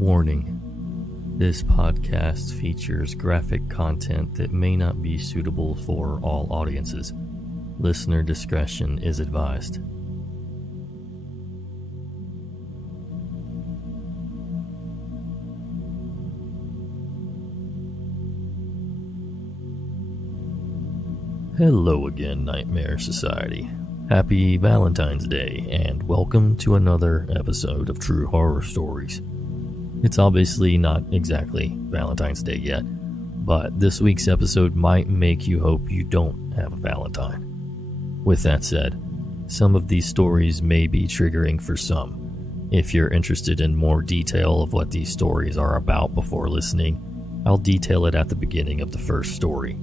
Warning: this podcast features graphic content that may not be suitable for all audiences. Listener discretion is advised. Hello again, Nightmare Society. Happy Valentine's Day, and welcome to another episode of True Horror Stories. It's obviously not exactly Valentine's Day yet, but this week's episode might make you hope you don't have a Valentine. With that said, some of these stories may be triggering for some. If you're interested in more detail of what these stories are about before listening, I'll detail it at the beginning of the first story.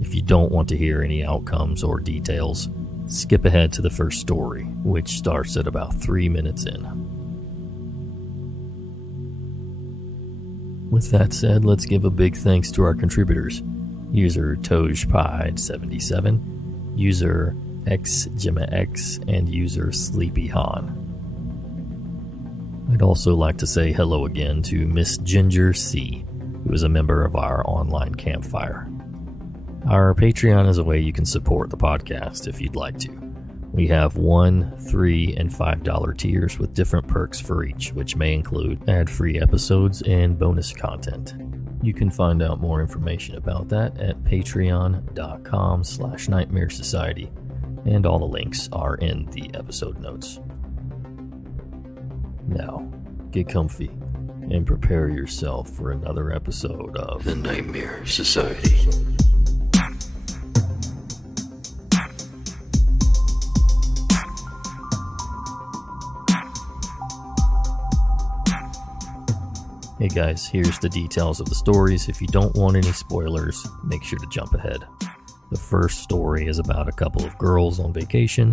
If you don't want to hear any outcomes or details, skip ahead to the first story, which starts at about 3 minutes in. With that said, let's give a big thanks to our contributors. User TojPie77, user XGemmaX, and user SleepyHan. I'd also like to say hello again to Miss Ginger C, who is a member of our online campfire. Our Patreon is a way you can support the podcast if you'd like to. We have $1, $3, and $5 tiers with different perks for each, which may include ad-free episodes and bonus content. You can find out more information about that at patreon.com/Nightmare Society, and all the links are in the episode notes. Now, get comfy and prepare yourself for another episode of The Nightmare Society. Hey guys, here's the details of the stories. If you don't want any spoilers, make sure to jump ahead. The first story is about a couple of girls on vacation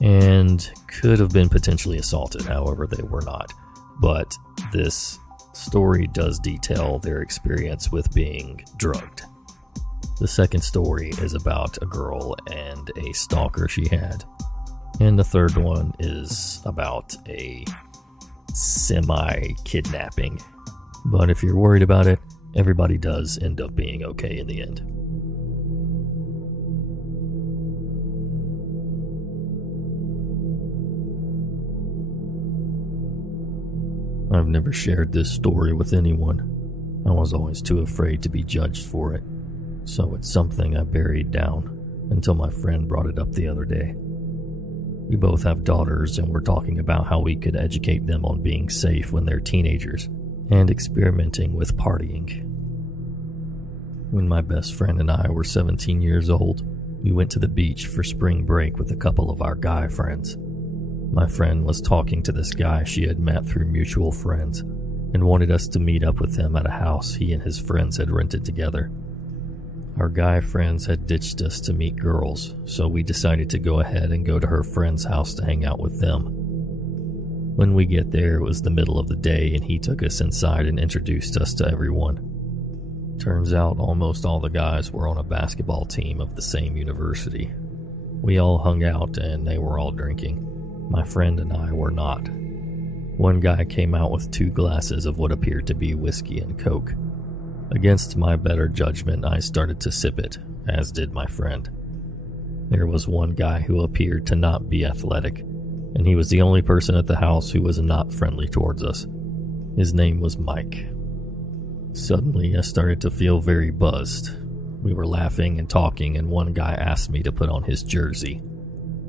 and could have been potentially assaulted, however they were not. But this story does detail their experience with being drugged. The second story is about a girl and a stalker she had. And the third one is about a semi-kidnapping. But if you're worried about it, everybody does end up being okay in the end. I've never shared this story with anyone. I was always too afraid to be judged for it, so it's something I buried down until my friend brought it up the other day. We both have daughters, and we're talking about how we could educate them on being safe when they're teenagers and experimenting with partying. When my best friend and I were 17 years old, we went to the beach for spring break with a couple of our guy friends. My friend was talking to this guy she had met through mutual friends and wanted us to meet up with him at a house he and his friends had rented together. Our guy friends had ditched us to meet girls, so we decided to go ahead and go to her friend's house to hang out with them. When we get there, it was the middle of the day, and he took us inside and introduced us to everyone. Turns out almost all the guys were on a basketball team of the same university. We all hung out, and they were all drinking. My friend and I were not. One guy came out with 2 glasses of what appeared to be whiskey and coke. Against my better judgment, I started to sip it, as did my friend. There was one guy who appeared to not be athletic, and he was the only person at the house who was not friendly towards us. His name was Mike. Suddenly, I started to feel very buzzed. We were laughing and talking, and one guy asked me to put on his jersey.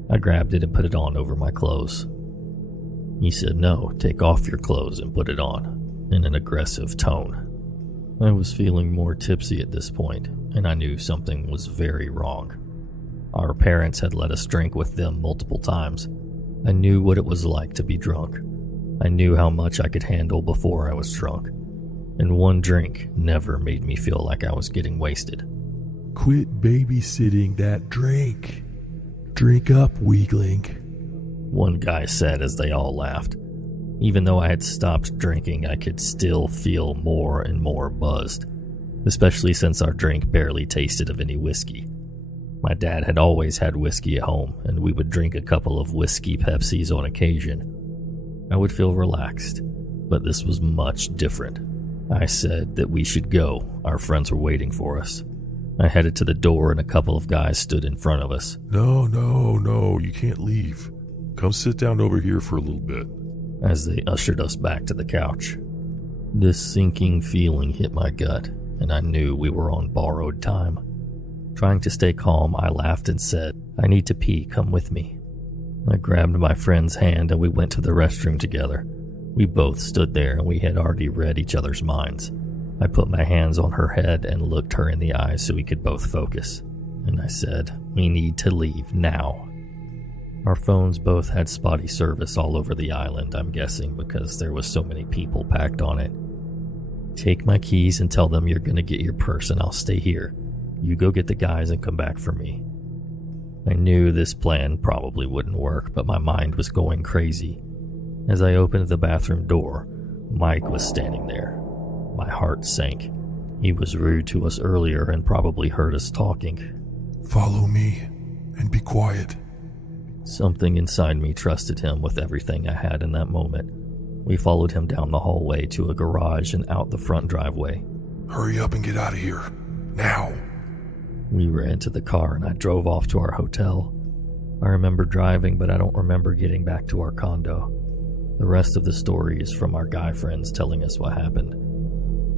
I grabbed it and put it on over my clothes. He said, "No, take off your clothes and put it on," in an aggressive tone. I was feeling more tipsy at this point, and I knew something was very wrong. Our parents had let us drink with them multiple times. I knew what it was like to be drunk. I knew how much I could handle before I was drunk, and one drink never made me feel like I was getting wasted. "Quit babysitting that drink. Drink up, weakling," one guy said as they all laughed. Even though I had stopped drinking, I could still feel more and more buzzed, especially since our drink barely tasted of any whiskey. My dad had always had whiskey at home, and we would drink a couple of whiskey Pepsis on occasion. I would feel relaxed, but this was much different. I said that we should go. Our friends were waiting for us. I headed to the door and a couple of guys stood in front of us. No, you can't leave. Come sit down over here for a little bit. As they ushered us back to the couch. This sinking feeling hit my gut, and I knew we were on borrowed time. Trying to stay calm, I laughed and said, "I need to pee, come with me." I grabbed my friend's hand and we went to the restroom together. We both stood there and we had already read each other's minds. I put my hands on her head and looked her in the eyes so we could both focus. And I said, "We need to leave now." Our phones both had spotty service all over the island, I'm guessing because there was so many people packed on it. "Take my keys and tell them you're going to get your purse and I'll stay here. You go get the guys and come back for me." I knew this plan probably wouldn't work, but my mind was going crazy. As I opened the bathroom door, Mike was standing there. My heart sank. He was rude to us earlier and probably heard us talking. "Follow me and be quiet." Something inside me trusted him with everything I had in that moment. We followed him down the hallway to a garage and out the front driveway. "Hurry up and get out of here. Now." We ran to the car and I drove off to our hotel. I remember driving, but I don't remember getting back to our condo. The rest of the story is from our guy friends telling us what happened.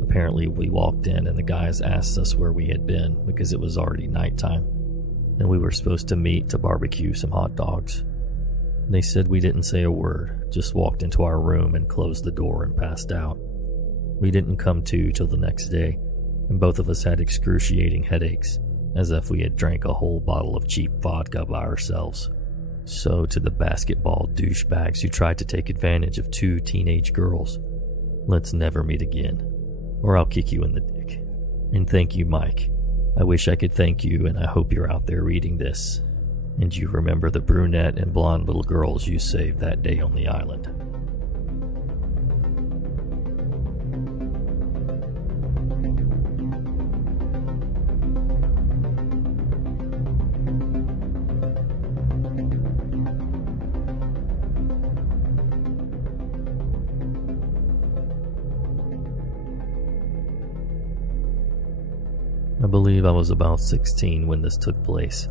Apparently, we walked in and the guys asked us where we had been because it was already nighttime, and we were supposed to meet to barbecue some hot dogs. They said we didn't say a word, just walked into our room and closed the door and passed out. We didn't come to till the next day, and both of us had excruciating headaches, as if we had drank a whole bottle of cheap vodka by ourselves. So to the basketball douchebags who tried to take advantage of 2 teenage girls, let's never meet again, or I'll kick you in the dick. And thank you, Mike. I wish I could thank you, and I hope you're out there reading this, and you remember the brunette and blonde little girls you saved that day on the island. I believe I was about 16 when this took place,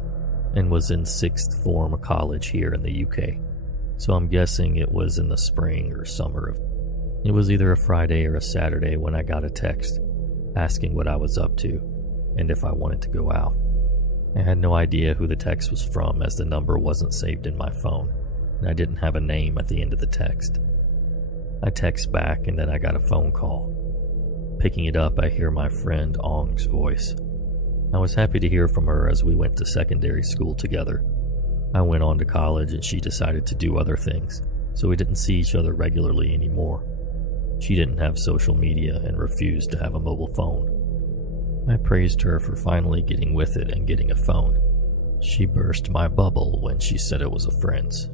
and was in 6th form college here in the UK, so I'm guessing it was in the spring or summer of. It was either a Friday or a Saturday when I got a text asking what I was up to, and if I wanted to go out. I had no idea who the text was from as the number wasn't saved in my phone, and I didn't have a name at the end of the text. I text back and then I got a phone call. Picking it up, I hear my friend Ong's voice. I was happy to hear from her as we went to secondary school together. I went on to college and she decided to do other things, so we didn't see each other regularly anymore. She didn't have social media and refused to have a mobile phone. I praised her for finally getting with it and getting a phone. She burst my bubble when she said it was a friend's.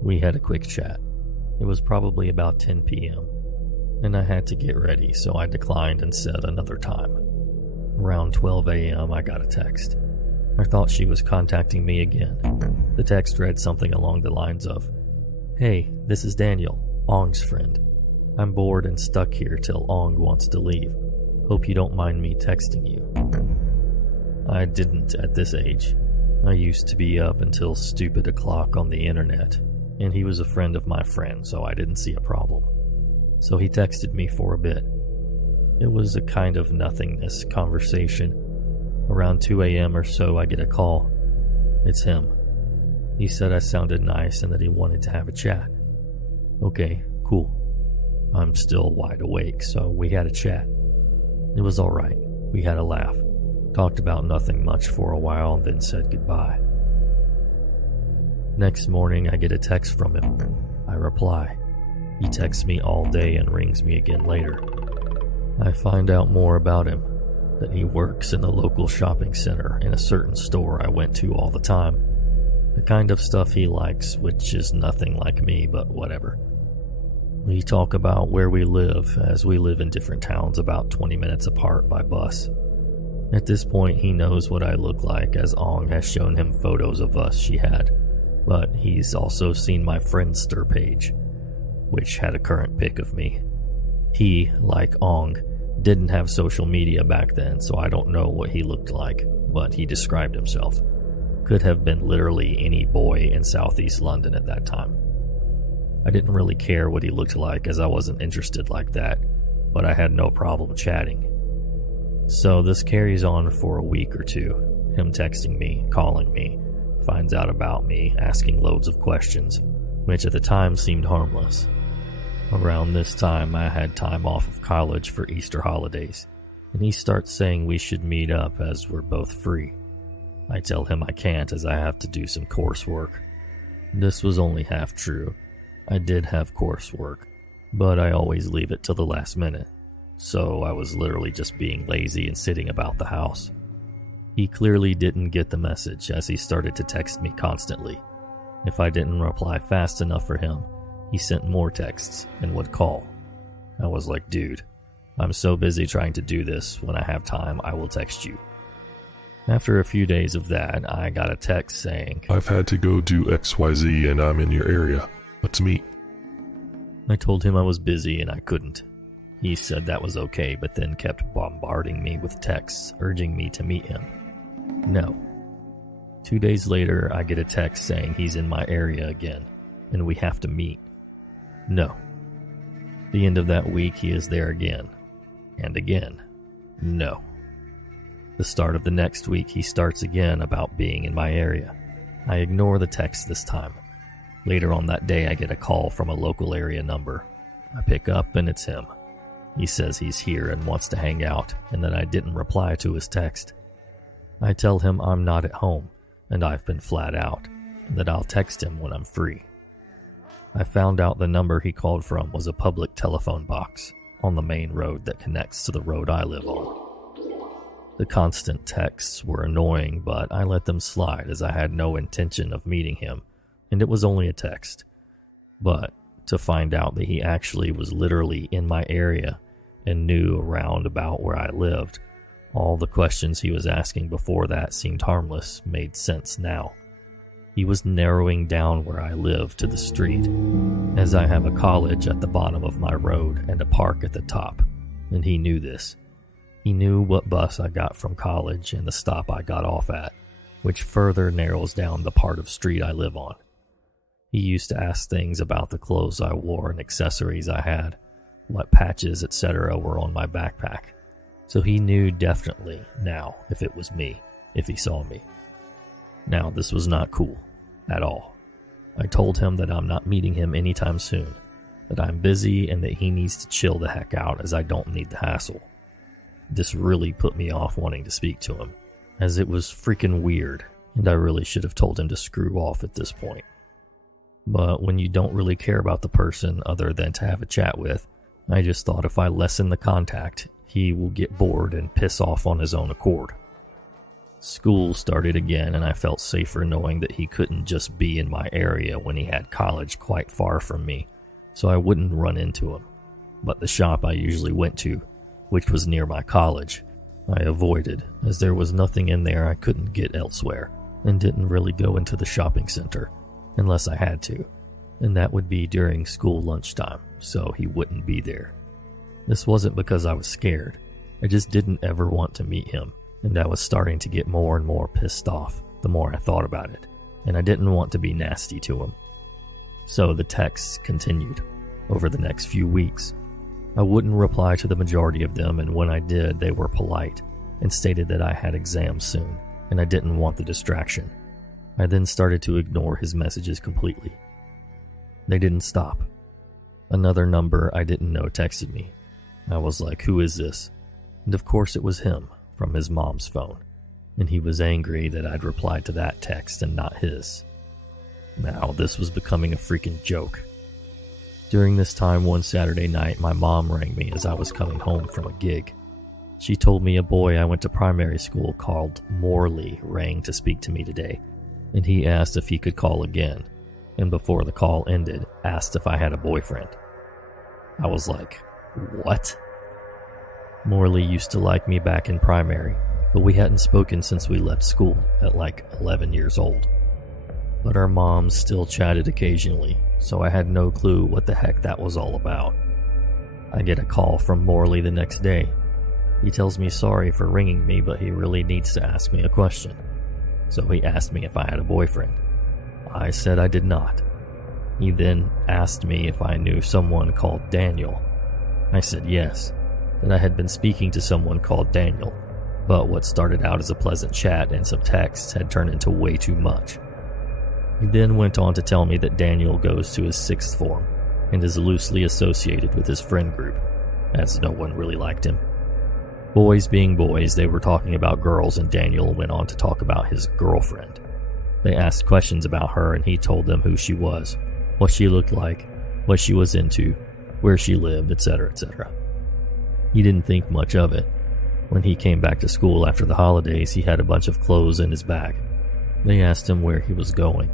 We had a quick chat. It was probably about 10 p.m. and I had to get ready, so I declined and said another time. Around 12 a.m. I got a text. I thought she was contacting me again. The text read something along the lines of, "Hey, this is Daniel, Ong's friend. I'm bored and stuck here till Ong wants to leave. Hope you don't mind me texting you." I didn't at this age. I used to be up until stupid o'clock on the internet, and he was a friend of my friend, so I didn't see a problem. So he texted me for a bit. It was a kind of nothingness conversation. Around 2 a.m. or so, I get a call. It's him. He said I sounded nice and that he wanted to have a chat. Okay, cool. I'm still wide awake, so we had a chat. It was alright. We had a laugh. Talked about nothing much for a while and then said goodbye. Next morning, I get a text from him. I reply. He texts me all day and rings me again later. I find out more about him, that he works in the local shopping center in a certain store I went to all the time. The kind of stuff he likes, which is nothing like me, but whatever. We talk about where we live, as we live in different towns about 20 minutes apart by bus. At this point, he knows what I look like, as Ong has shown him photos of us she had, but he's also seen my Friendster page. which had a current pic of me. He, like Ong, didn't have social media back then, so I don't know what he looked like, but he described himself. Could have been literally any boy in southeast London at that time. I didn't really care what he looked like as I wasn't interested like that, but I had no problem chatting. So this carries on for a week or two, him texting me, calling me, finds out about me, asking loads of questions, which at the time seemed harmless. Around this time, I had time off of college for Easter holidays, and he starts saying we should meet up as we're both free. I tell him I can't as I have to do some coursework. This was only half true. I did have coursework, but I always leave it till the last minute, so I was literally just being lazy and sitting about the house. He clearly didn't get the message as he started to text me constantly. If I didn't reply fast enough for him, he sent more texts and would call. I was like, dude, I'm so busy trying to do this. When I have time, I will text you. After a few days of that, I got a text saying, I've had to go do XYZ and I'm in your area. Let's meet. I told him I was busy and I couldn't. He said that was okay, but then kept bombarding me with texts urging me to meet him. No. 2 days later, I get a text saying he's in my area again, and we have to meet. No. The end of that week, he is there again. And again. No. The start of the next week, he starts again about being in my area. I ignore the text this time. Later on that day, I get a call from a local area number. I pick up, and it's him. He says he's here and wants to hang out, and that I didn't reply to his text. I tell him I'm not at home, and I've been flat out, and that I'll text him when I'm free. I found out the number he called from was a public telephone box on the main road that connects to the road I live on. The constant texts were annoying, but I let them slide as I had no intention of meeting him, and it was only a text. But to find out that he actually was literally in my area and knew around about where I lived, all the questions he was asking before that seemed harmless, made sense now. He was narrowing down where I live to the street, as I have a college at the bottom of my road and a park at the top, and he knew this. He knew what bus I got from college and the stop I got off at, which further narrows down the part of street I live on. He used to ask things about the clothes I wore and accessories I had, what patches, etc. were on my backpack. So he knew definitely now if it was me, if he saw me. Now, this was not cool at all. I told him that I'm not meeting him anytime soon, that I'm busy and that he needs to chill the heck out as I don't need the hassle. This really put me off wanting to speak to him, as it was freaking weird, and I really should have told him to screw off at this point. But when you don't really care about the person other than to have a chat with, I just thought if I lessen the contact, he will get bored and piss off on his own accord. School started again, and I felt safer knowing that he couldn't just be in my area when he had college quite far from me, so I wouldn't run into him. But the shop I usually went to, which was near my college, I avoided, as there was nothing in there I couldn't get elsewhere, and didn't really go into the shopping center, unless I had to, and that would be during school lunchtime, so he wouldn't be there. This wasn't because I was scared, I just didn't ever want to meet him, and I was starting to get more and more pissed off the more I thought about it, and I didn't want to be nasty to him. So the texts continued over the next few weeks. I wouldn't reply to the majority of them, and when I did, they were polite and stated that I had exams soon, and I didn't want the distraction. I then started to ignore his messages completely. They didn't stop. Another number I didn't know texted me. I was like, who is this? And of course it was him, from his mom's phone, and he was angry that I'd replied to that text and not his. Now this was becoming a freaking joke. During this time one Saturday night, my mom rang me as I was coming home from a gig. She told me a boy I went to primary school called Morley rang to speak to me today, and he asked if he could call again, and before the call ended, asked if I had a boyfriend. I was like, what? Morley used to like me back in primary, but we hadn't spoken since we left school at like 11 years old. but our moms still chatted occasionally, so I had no clue what the heck that was all about. I get a call from Morley the next day. He tells me sorry for ringing me, but he really needs to ask me a question. So he asked me if I had a boyfriend. I said I did not. He then asked me if I knew someone called Daniel. I said yes, that I had been speaking to someone called Daniel, but what started out as a pleasant chat and some texts had turned into way too much. He then went on to tell me that Daniel goes to his 6th form and is loosely associated with his friend group, as no one really liked him. Boys being boys, they were talking about girls, and Daniel went on to talk about his girlfriend. They asked questions about her, and he told them who she was, what she looked like, what she was into, where she lived, etc., etc. He didn't think much of it. When he came back to school after the holidays, he had a bunch of clothes in his bag. They asked him where he was going,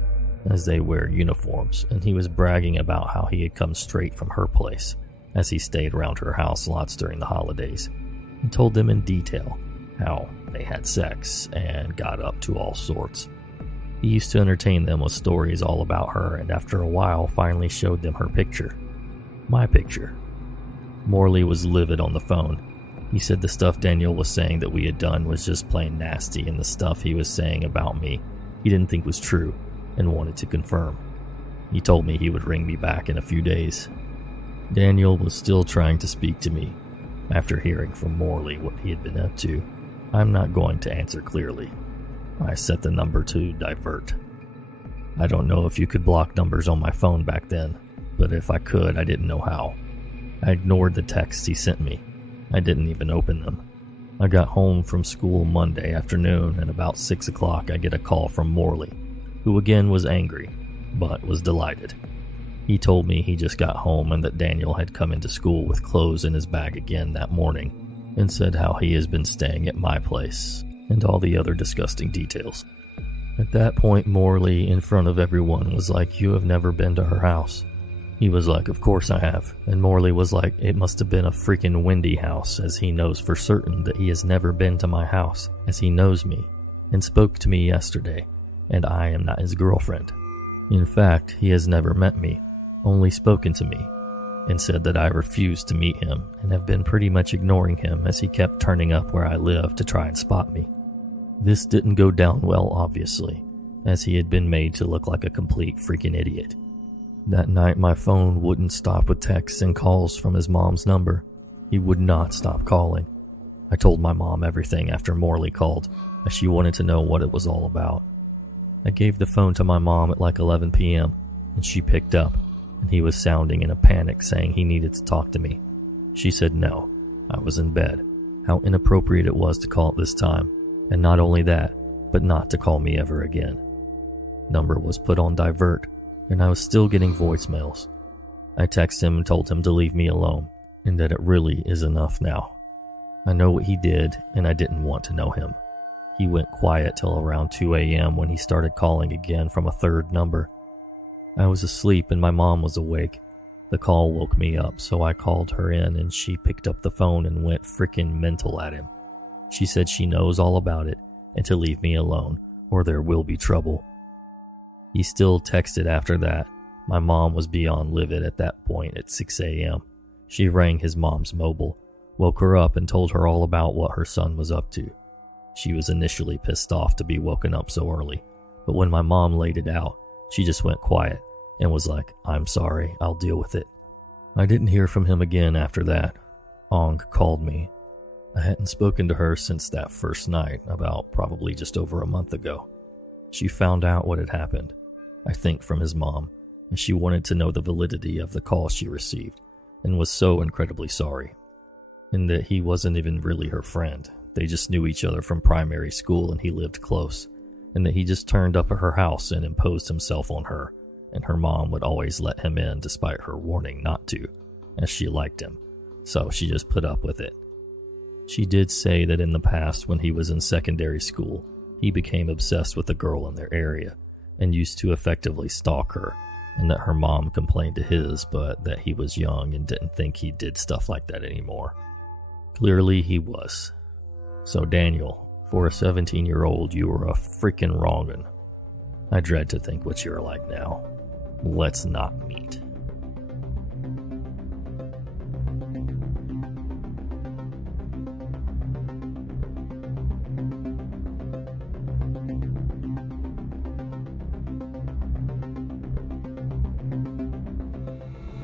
as they wear uniforms, and he was bragging about how he had come straight from her place, as he stayed around her house lots during the holidays, and told them in detail how they had sex and got up to all sorts. He used to entertain them with stories all about her, and after a while finally showed them her picture. My picture. Morley was livid on the phone. He said the stuff Daniel was saying that we had done was just plain nasty, and the stuff he was saying about me he didn't think was true and wanted to confirm. He told me he would ring me back in a few days. Daniel was still trying to speak to me. After hearing from Morley what he had been up to, I'm not going to answer clearly. I set the number to divert. I don't know if you could block numbers on my phone back then, but if I could, I didn't know how. I ignored the texts he sent me. I didn't even open them. I got home from school Monday afternoon, and about 6 o'clock I get a call from Morley, who again was angry, but was delighted. He told me he just got home and that Daniel had come into school with clothes in his bag again that morning, and said how he has been staying at my place, and all the other disgusting details. At that point, Morley, in front of everyone, was like, "You have never been to her house." He was like, "Of course I have." And Morley was like, "It must have been a freaking windy house, as he knows for certain that he has never been to my house, as he knows me, and spoke to me yesterday, and I am not his girlfriend. In fact, he has never met me, only spoken to me, and said that I refused to meet him, and have been pretty much ignoring him as he kept turning up where I live to try and spot me. This didn't go down well, obviously, as he had been made to look like a complete freaking idiot. That night my phone wouldn't stop with texts and calls from his mom's number. He would not stop calling. I told my mom everything after Morley called, as she wanted to know what it was all about. I gave the phone to my mom at like 11 p.m., and she picked up, and he was sounding in a panic saying he needed to talk to me. She said no, I was in bed, how inappropriate it was to call at this time, and not only that, but not to call me ever again. Number was put on divert, and I was still getting voicemails. I texted him and told him to leave me alone, and that it really is enough now. I know what he did, and I didn't want to know him. He went quiet till around 2 a.m. when he started calling again from a third number. I was asleep and my mom was awake. The call woke me up, so I called her in and she picked up the phone and went frickin' mental at him. She said she knows all about it and to leave me alone or there will be trouble. He still texted after that. My mom was beyond livid at that point at 6 a.m. She rang his mom's mobile, woke her up and told her all about what her son was up to. She was initially pissed off to be woken up so early, but when my mom laid it out, she just went quiet and was like, "I'm sorry, I'll deal with it." I didn't hear from him again after that. Ong called me. I hadn't spoken to her since that first night, about probably just over a month ago. She found out what had happened, I think from his mom, and she wanted to know the validity of the call she received, and was so incredibly sorry. And that he wasn't even really her friend. They just knew each other from primary school and he lived close, and that he just turned up at her house and imposed himself on her, and her mom would always let him in despite her warning not to, as she liked him, so she just put up with it. She did say that in the past when he was in secondary school, he became obsessed with a girl in their area and used to effectively stalk her, and that her mom complained to his, but that he was young and didn't think he did stuff like that anymore. Clearly he was. So Daniel, for a 17-year-old, you were a freaking wrong'un. I dread to think what you're like now. Let's not meet.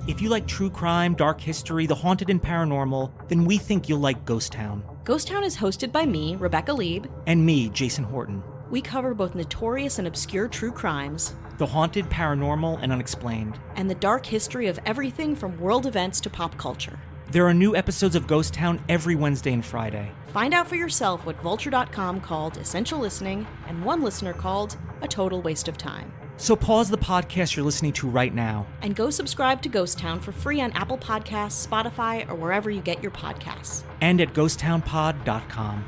If you like true crime, dark history, the haunted and paranormal, then we think you'll like Ghost Town. Ghost Town is hosted by me, Rebecca Lieb. And me, Jason Horton. We cover both notorious and obscure true crimes, the haunted, paranormal, and unexplained, and the dark history of everything from world events to pop culture. There are new episodes of Ghost Town every Wednesday and Friday. Find out for yourself what Vulture.com called essential listening and one listener called a total waste of time. So pause the podcast you're listening to right now. And go subscribe to Ghost Town for free on Apple Podcasts, Spotify, or wherever you get your podcasts. And at ghosttownpod.com.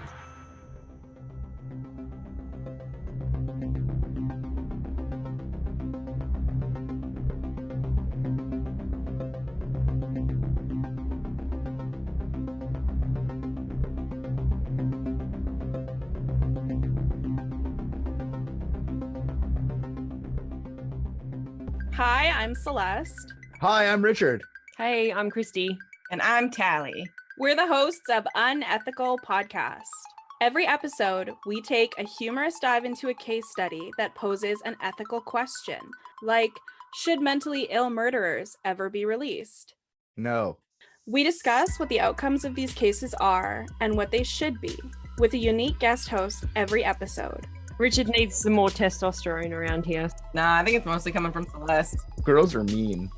Hi, I'm Celeste. Hi, I'm Richard. Hey, I'm Christy. And I'm Tally. We're the hosts of Unethical Podcast. Every episode, we take a humorous dive into a case study that poses an ethical question, like, should mentally ill murderers ever be released? No. We discuss what the outcomes of these cases are and what they should be, with a unique guest host every episode. Richard needs some more testosterone around here. Nah, I think it's mostly coming from Celeste. Girls are mean.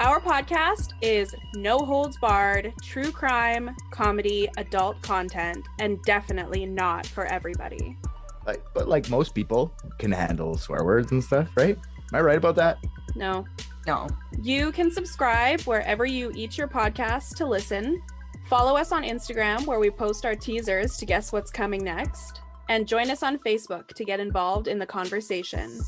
Our podcast is no holds barred, true crime, comedy, adult content, and definitely not for everybody. But like most people can handle swear words and stuff, right? Am I right about that? No. No. You can subscribe wherever you eat your podcasts to listen. Follow us on Instagram where we post our teasers to guess what's coming next. And join us on Facebook to get involved in the conversation.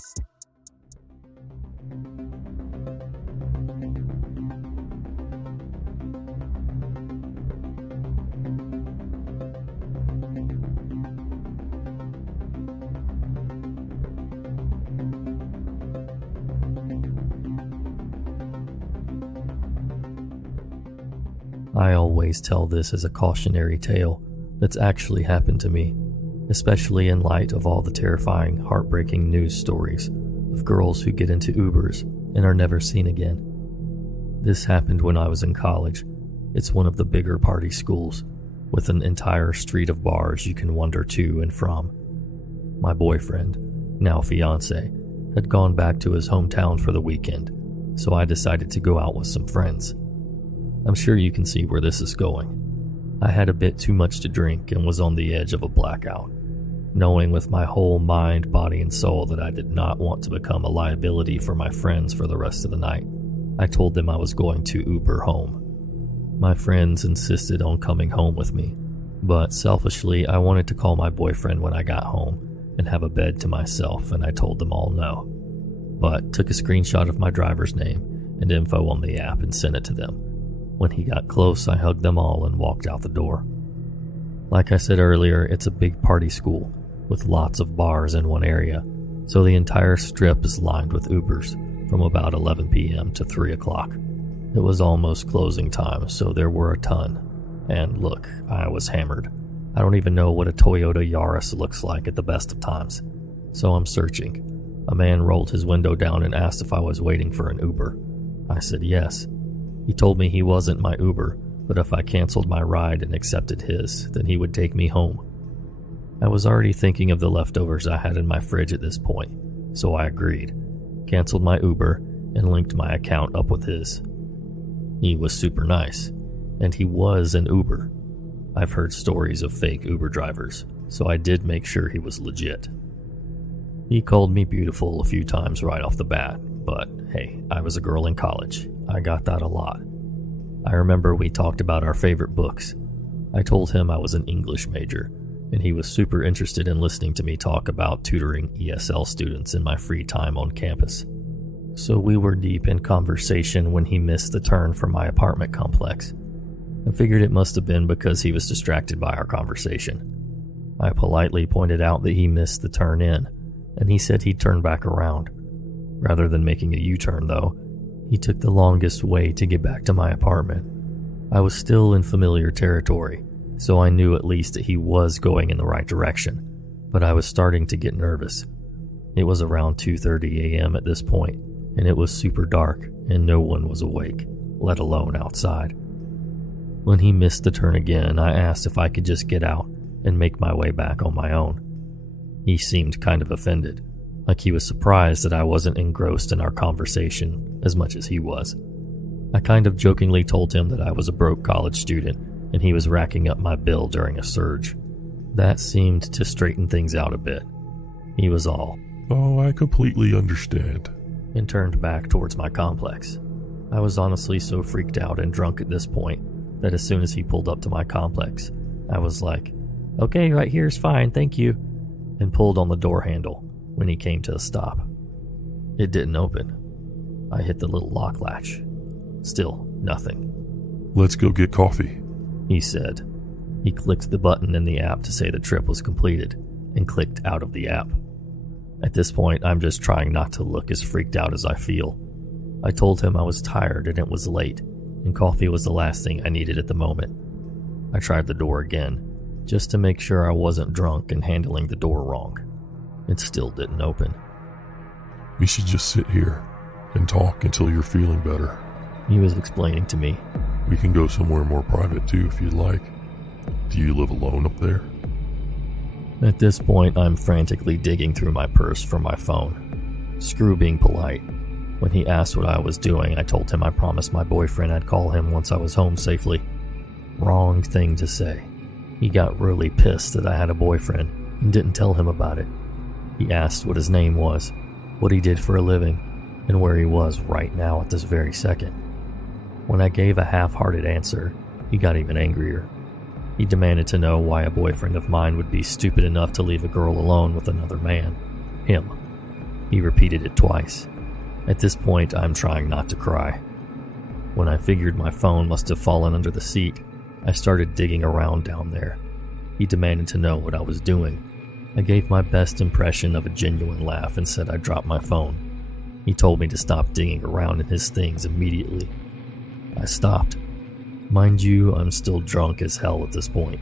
I always tell this as a cautionary tale that's actually happened to me, especially in light of all the terrifying, heartbreaking news stories of girls who get into Ubers and are never seen again. This happened when I was in college. It's one of the bigger party schools, with an entire street of bars you can wander to and from. My boyfriend, now fiance, had gone back to his hometown for the weekend, so I decided to go out with some friends. I'm sure you can see where this is going. I had a bit too much to drink and was on the edge of a blackout, knowing with my whole mind, body, and soul that I did not want to become a liability for my friends for the rest of the night. I told them I was going to Uber home. My friends insisted on coming home with me, but selfishly I wanted to call my boyfriend when I got home and have a bed to myself, and I told them all no, but took a screenshot of my driver's name and info on the app and sent it to them. When he got close, I hugged them all and walked out the door. Like I said earlier, it's a big party school with lots of bars in one area, so the entire strip is lined with Ubers from about 11 p.m. to 3 o'clock. It was almost closing time, so there were a ton. And look, I was hammered. I don't even know what a Toyota Yaris looks like at the best of times. So I'm searching. A man rolled his window down and asked if I was waiting for an Uber. I said yes. He told me he wasn't my Uber, but if I canceled my ride and accepted his, then he would take me home. I was already thinking of the leftovers I had in my fridge at this point, so I agreed, canceled my Uber, and linked my account up with his. He was super nice, and he was an Uber. I've heard stories of fake Uber drivers, so I did make sure he was legit. He called me beautiful a few times right off the bat, but hey, I was a girl in college. I got that a lot. I remember we talked about our favorite books. I told him I was an English major, and he was super interested in listening to me talk about tutoring ESL students in my free time on campus. So we were deep in conversation when he missed the turn for my apartment complex. I figured it must have been because he was distracted by our conversation. I politely pointed out that he missed the turn in, and he said he'd turn back around. Rather than making a U-turn, though, he took the longest way to get back to my apartment. I was still in familiar territory, so I knew at least that he was going in the right direction, but I was starting to get nervous. It was around 2:30 a.m. at this point, and it was super dark, and no one was awake, let alone outside. When he missed the turn again, I asked if I could just get out and make my way back on my own. He seemed kind of offended, like he was surprised that I wasn't engrossed in our conversation as much as he was. I kind of jokingly told him that I was a broke college student and he was racking up my bill during a surge. That seemed to straighten things out a bit. He was all, "Oh, I completely understand," and turned back towards my complex. I was honestly so freaked out and drunk at this point that as soon as he pulled up to my complex, I was like, "Okay, right here's fine, thank you," and pulled on the door handle when he came to a stop. It didn't open. I hit the little lock latch. Still nothing. "Let's go get coffee," he said. He clicked the button in the app to say the trip was completed and clicked out of the app. At this point, I'm just trying not to look as freaked out as I feel. I told him I was tired and it was late, and coffee was the last thing I needed at the moment. I tried the door again, just to make sure I wasn't drunk and handling the door wrong. It still didn't open. "We should just sit here and talk until you're feeling better. He was explaining to me. We can go somewhere more private too if you'd like. Do you live alone up there?" At this point, I'm frantically digging through my purse for my phone. Screw being polite. When he asked what I was doing, I told him I promised my boyfriend I'd call him once I was home safely. Wrong thing to say. He got really pissed that I had a boyfriend and didn't tell him about it. He asked what his name was, what he did for a living, and where he was right now at this very second. When I gave a half-hearted answer, he got even angrier. He demanded to know why a boyfriend of mine would be stupid enough to leave a girl alone with another man. Him. He repeated it twice. At this point, I'm trying not to cry. When I figured my phone must have fallen under the seat, I started digging around down there. He demanded to know what I was doing. I gave my best impression of a genuine laugh and said I dropped my phone. He told me to stop digging around in his things immediately. I stopped. Mind you, I'm still drunk as hell at this point.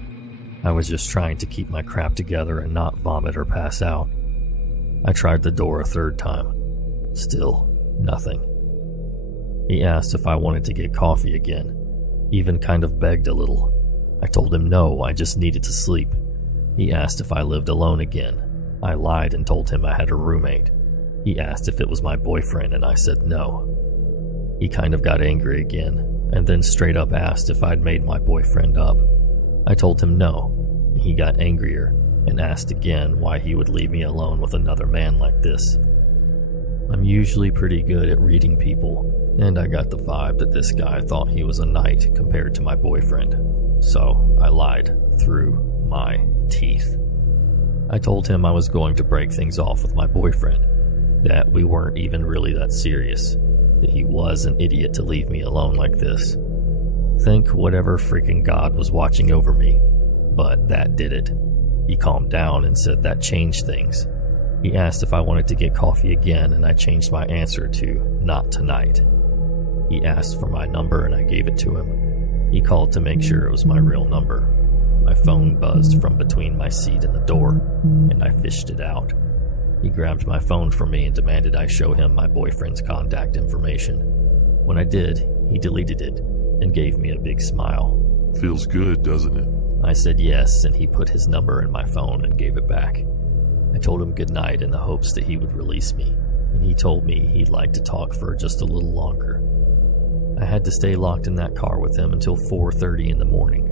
I was just trying to keep my crap together and not vomit or pass out. I tried the door a third time. Still nothing. He asked if I wanted to get coffee again, even kind of begged a little. I told him no, I just needed to sleep. He asked if I lived alone again. I lied and told him I had a roommate. He asked if it was my boyfriend and I said no. He kind of got angry again, and then straight up asked if I'd made my boyfriend up. I told him no, and he got angrier and asked again why he would leave me alone with another man like this. I'm usually pretty good at reading people, and I got the vibe that this guy thought he was a knight compared to my boyfriend, so I lied through my teeth. I told him I was going to break things off with my boyfriend, that we weren't even really that serious, that he was an idiot to leave me alone like this. Think whatever freaking God was watching over me, but that did it. He calmed down and said that changed things. He asked if I wanted to get coffee again, and I changed my answer to not tonight. He asked for my number and I gave it to him. He called to make sure it was my real number. My phone buzzed from between my seat and the door, and I fished it out. He grabbed my phone from me and demanded I show him my boyfriend's contact information. When I did, he deleted it and gave me a big smile. "Feels good, doesn't it?" I said yes, and he put his number in my phone and gave it back. I told him goodnight in the hopes that he would release me, and he told me he'd like to talk for just a little longer. I had to stay locked in that car with him until 4:30 in the morning.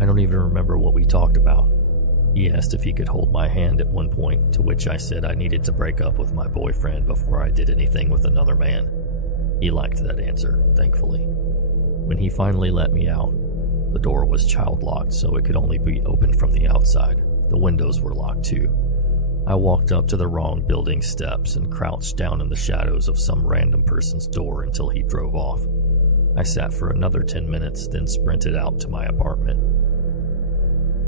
I don't even remember what we talked about. He asked if he could hold my hand at one point, to which I said I needed to break up with my boyfriend before I did anything with another man. He liked that answer, thankfully. When he finally let me out, the door was child locked, so it could only be opened from the outside. The windows were locked too. I walked up to the wrong building steps and crouched down in the shadows of some random person's door until he drove off. I sat for another 10 minutes, then sprinted out to my apartment.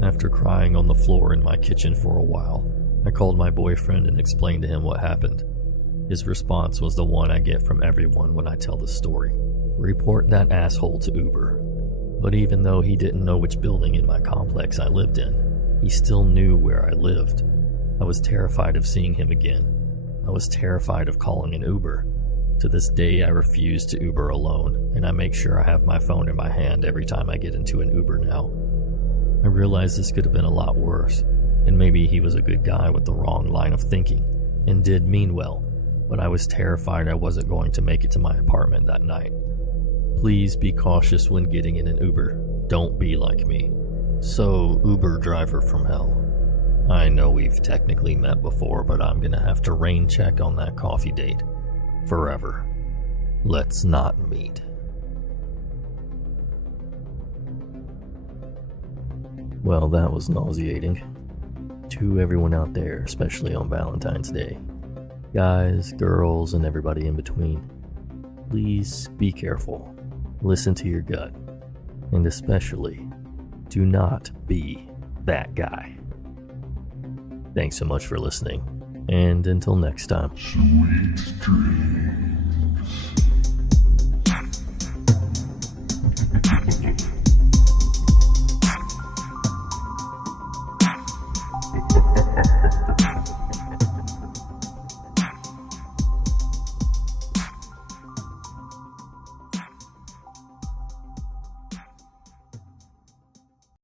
After crying on the floor in my kitchen for a while, I called my boyfriend and explained to him what happened. His response was the one I get from everyone when I tell the story. Report that asshole to Uber. But even though he didn't know which building in my complex I lived in, he still knew where I lived. I was terrified of seeing him again. I was terrified of calling an Uber. To this day, I refuse to Uber alone, and I make sure I have my phone in my hand every time I get into an Uber now. I realize this could have been a lot worse, and maybe he was a good guy with the wrong line of thinking, and did mean well, but I was terrified I wasn't going to make it to my apartment that night. Please be cautious when getting in an Uber. Don't be like me. So, Uber driver from hell. I know we've technically met before, but I'm gonna have to rain check on that coffee date. Forever. Let's not meet. Well, that was nauseating. To everyone out there, especially on Valentine's Day. Guys, girls, and everybody in between. Please be careful. Listen to your gut. And especially, do not be that guy. Thanks so much for listening. And until next time. Sweet dreams.